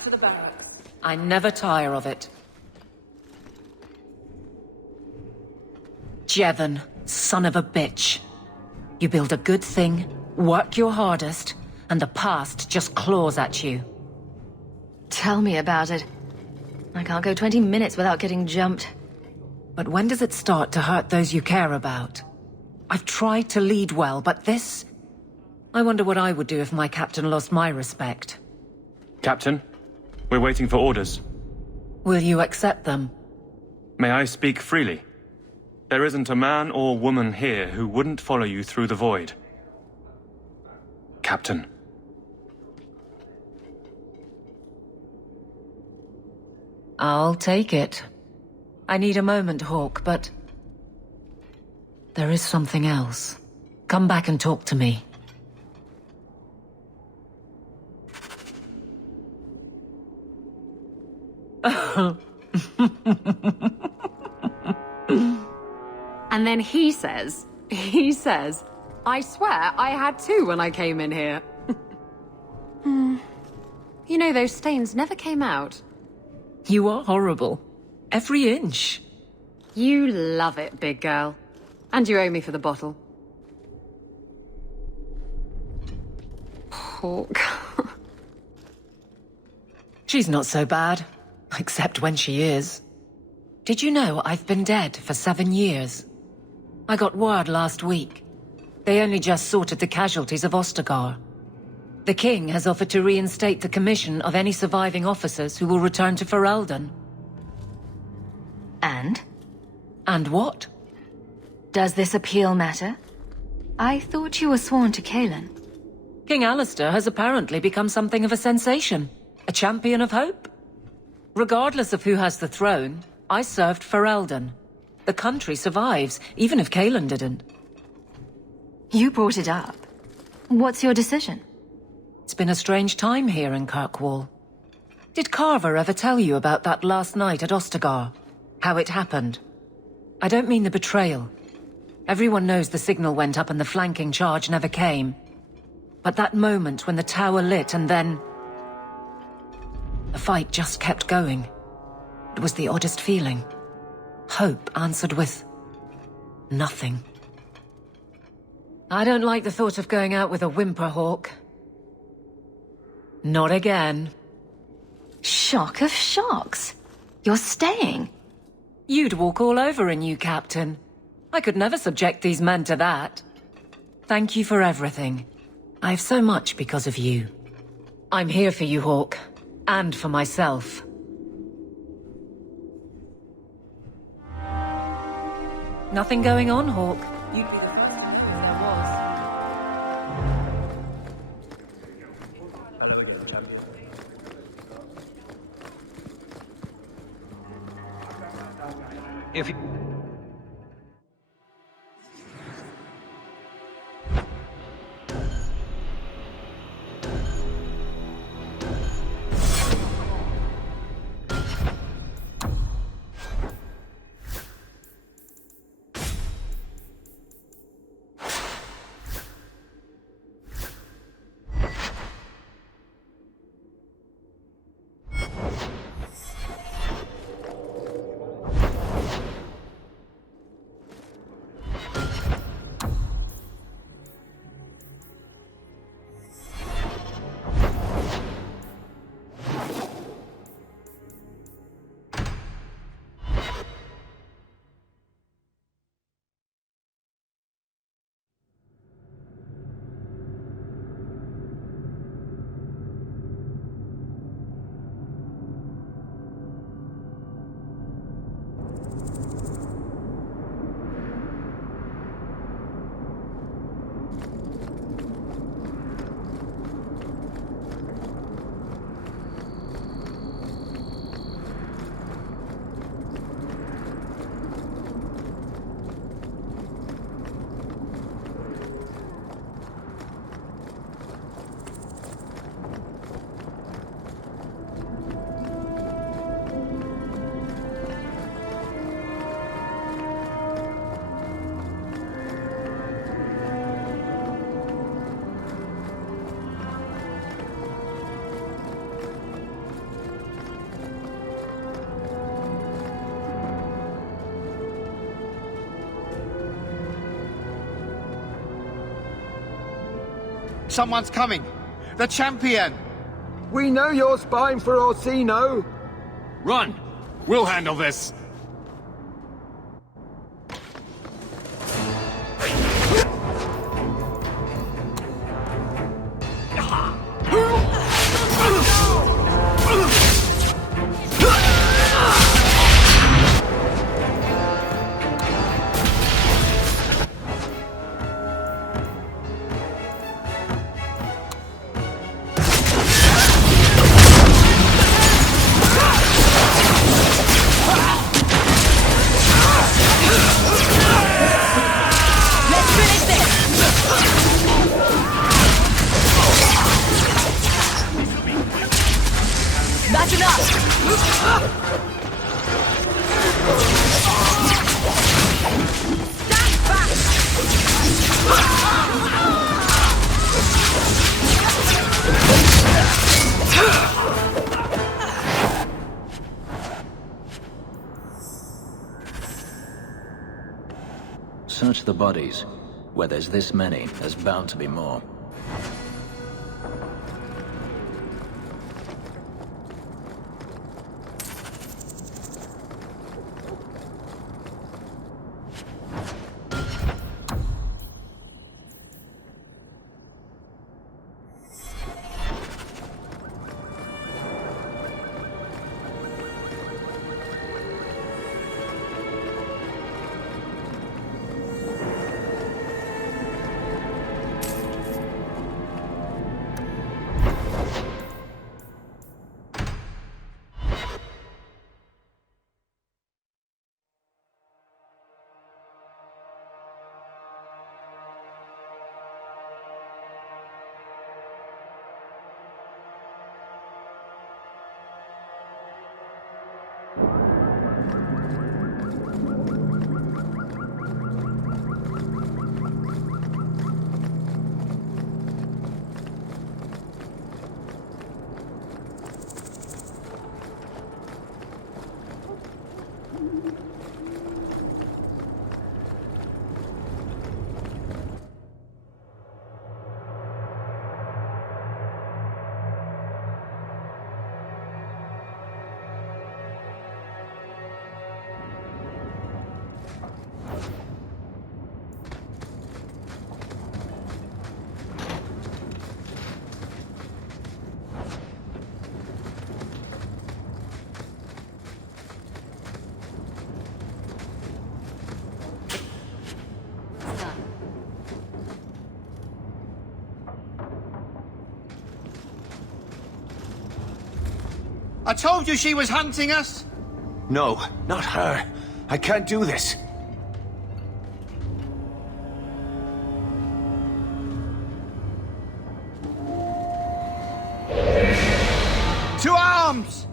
Back to the barracks. I never tire of it. Jevon, son of a bitch. You build a good thing, work your hardest, and the past just claws at you. Tell me about it. I can't go 20 minutes without getting jumped. But when does it start to hurt those you care about? I've tried to lead well, but this... I wonder what I would do if my captain lost my respect. Captain, we're waiting for orders. Will you accept them? May I speak freely? There isn't a man or woman here who wouldn't follow you through the void. Captain. I'll take it. I need a moment, Hawk, but... there is something else. Come back and talk to me. And then he says, I swear I had two when I came in here. You know, those stains never came out. You are horrible. Every inch. You love it, big girl. And you owe me for the bottle. Hawk. She's not so bad. Except when she is. Did you know I've been dead for 7 years? I got word last week. They only just sorted the casualties of Ostagar. The king has offered to reinstate the commission of any surviving officers who will return to Ferelden. And? And what? Does this appeal matter? I thought you were sworn to Cailan. King Alistair has apparently become something of a sensation. A champion of hope. Regardless of who has the throne, I served Ferelden. The country survives, even if Cailan didn't. You brought it up. What's your decision? It's been a strange time here in Kirkwall. Did Carver ever tell you about that last night at Ostagar? How it happened? I don't mean the betrayal. Everyone knows the signal went up and the flanking charge never came. But that moment when the tower lit and then... the fight just kept going. It was the oddest feeling. Hope answered with... nothing. I don't like the thought of going out with a whimper, Hawk. Not again. Shock of shocks. You're staying. You'd walk all over a new captain. I could never subject these men to that. Thank you for everything. I have so much because of you. I'm here for you, Hawk. And for myself. Nothing going on, Hawk. You'd be the first to tell me there was. Hello again, champion. If you... Someone's coming! The champion! We know you're spying for Orsino! Run! We'll handle this! That's enough! Stand back! Search the bodies. Where there's this many, there's bound to be more. I told you she was hunting us! No, not her. I can't do this. To arms!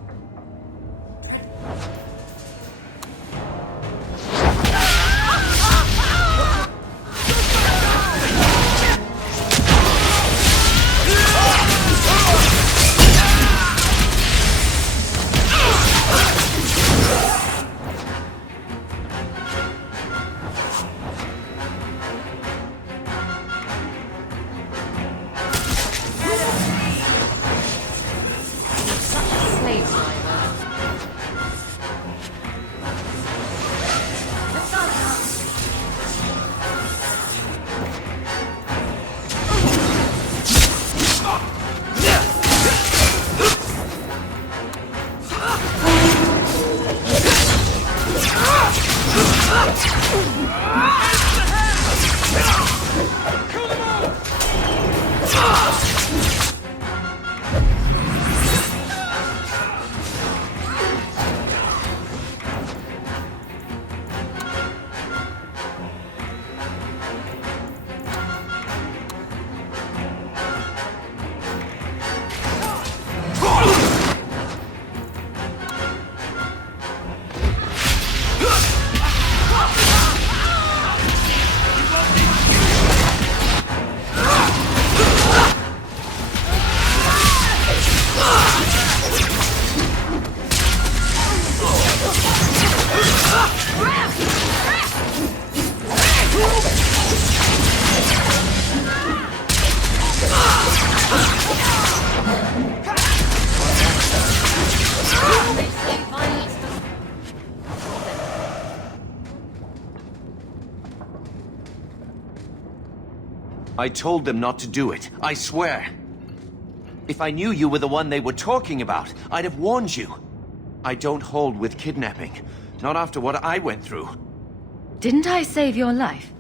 I told them not to do it, I swear. If I knew you were the one they were talking about, I'd have warned you. I don't hold with kidnapping. Not after what I went through. Didn't I save your life?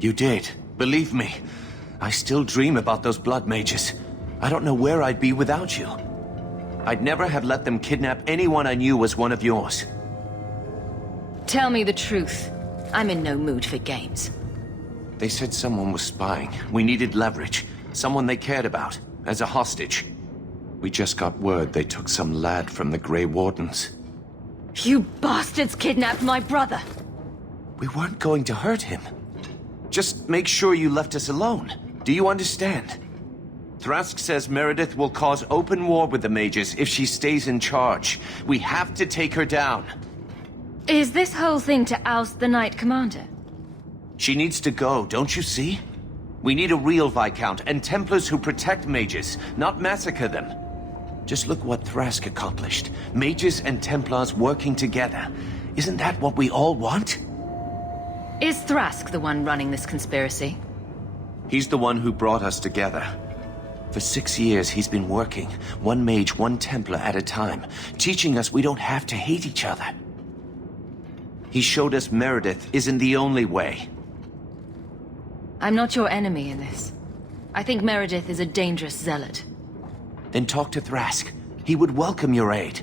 You did. Believe me. I still dream about those blood mages. I don't know where I'd be without you. I'd never have let them kidnap anyone I knew was one of yours. Tell me the truth. I'm in no mood for games. They said someone was spying. We needed leverage. Someone they cared about. As a hostage. We just got word they took some lad from the Grey Wardens. You bastards kidnapped my brother! We weren't going to hurt him. Just make sure you left us alone. Do you understand? Thrask says Meredith will cause open war with the mages if she stays in charge. We have to take her down. Is this whole thing to oust the Knight Commander? She needs to go, don't you see? We need a real Viscount and Templars who protect mages, not massacre them. Just look what Thrask accomplished. Mages and Templars working together. Isn't that what we all want? Is Thrask the one running this conspiracy? He's the one who brought us together. For 6 years he's been working, one mage, one Templar at a time, teaching us we don't have to hate each other. He showed us Meredith isn't the only way. I'm not your enemy in this. I think Meredith is a dangerous zealot. Then talk to Thrask. He would welcome your aid.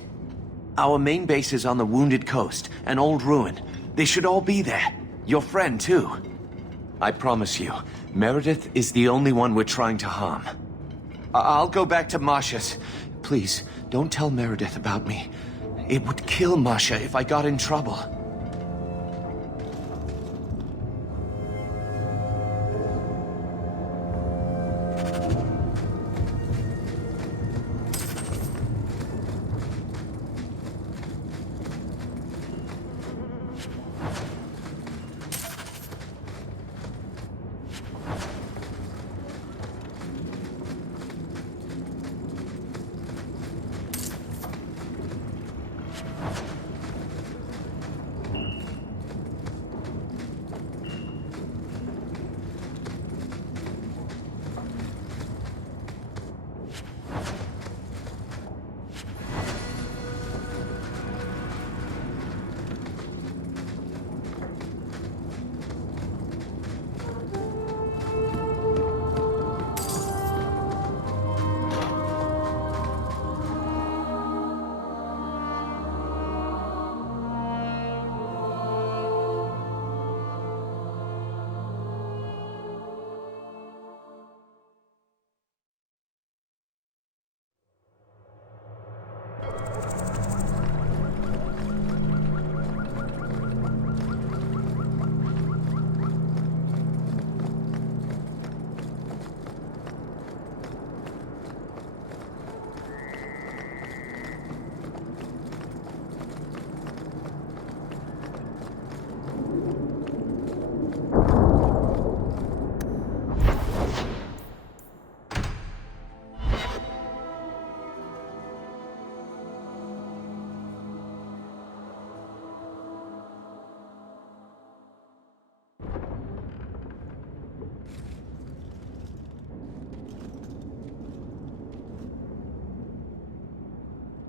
Our main base is on the Wounded Coast, an old ruin. They should all be there. Your friend, too. I promise you, Meredith is the only one we're trying to harm. I'll go back to Masha's. Please, don't tell Meredith about me. It would kill Masha if I got in trouble.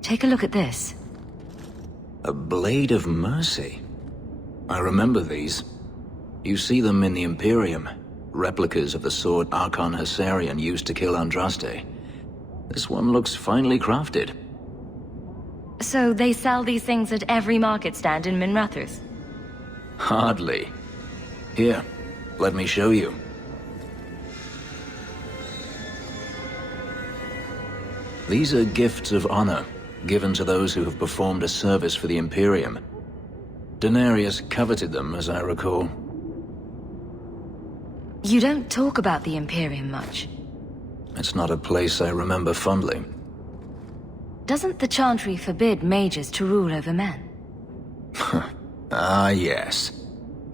Take a look at this. A Blade of Mercy. I remember these. You see them in the Imperium. Replicas of the sword Archon Hessarian used to kill Andraste. This one looks finely crafted. So they sell these things at every market stand in Minrathous? Hardly. Here, let me show you. These are gifts of honor, given to those who have performed a service for the Imperium. Denarius coveted them, as I recall. You don't talk about the Imperium much. It's not a place I remember fondly. Doesn't the Chantry forbid mages to rule over men? Ah, yes.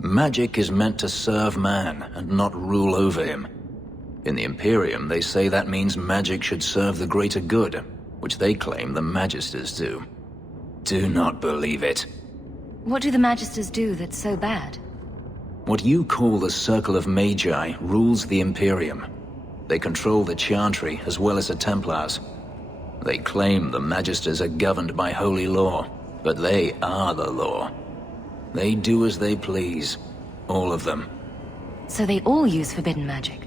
Magic is meant to serve man and not rule over him. In the Imperium, they say that means magic should serve the greater good, which they claim the Magisters do. Do not believe it. What do the Magisters do that's so bad? What you call the Circle of Magi rules the Imperium. They control the Chantry as well as the Templars. They claim the Magisters are governed by holy law, but they are the law. They do as they please. All of them. So they all use forbidden magic?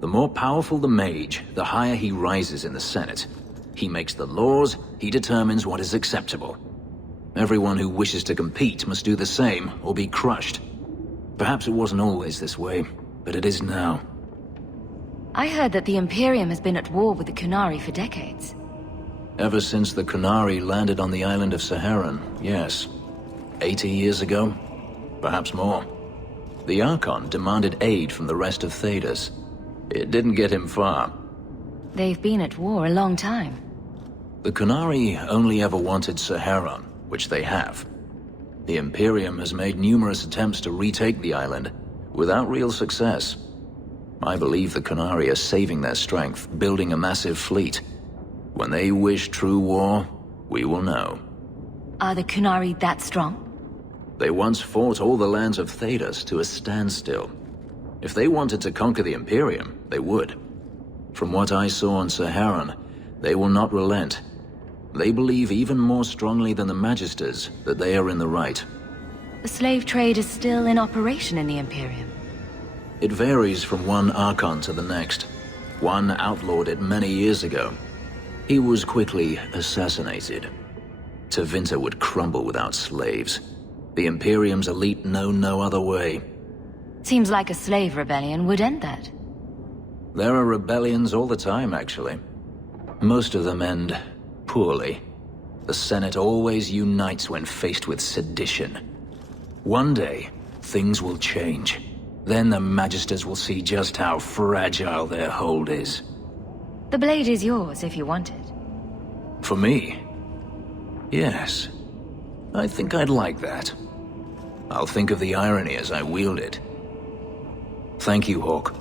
The more powerful the mage, the higher he rises in the Senate. He makes the laws, he determines what is acceptable. Everyone who wishes to compete must do the same, or be crushed. Perhaps it wasn't always this way, but it is now. I heard that the Imperium has been at war with the Qunari for decades. Ever since the Qunari landed on the island of Saharan, yes. 80 years ago? Perhaps more. The Archon demanded aid from the rest of Thedas. It didn't get him far. They've been at war a long time. The Qunari only ever wanted Saharan, which they have. The Imperium has made numerous attempts to retake the island, without real success. I believe the Qunari are saving their strength, building a massive fleet. When they wish true war, we will know. Are the Qunari that strong? They once fought all the lands of Thedas to a standstill. If they wanted to conquer the Imperium, they would. From what I saw on Saharan, they will not relent. They believe even more strongly than the Magisters that they are in the right. The slave trade is still in operation in the Imperium. It varies from one Archon to the next. One outlawed it many years ago. He was quickly assassinated. Tevinter would crumble without slaves. The Imperium's elite know no other way. Seems like a slave rebellion would end that. There are rebellions all the time, actually. Most of them end poorly. The Senate always unites when faced with sedition. One day, things will change. Then the Magisters will see just how fragile their hold is. The blade is yours if you want it. For me? Yes. I think I'd like that. I'll think of the irony as I wield it. Thank you, Hawk.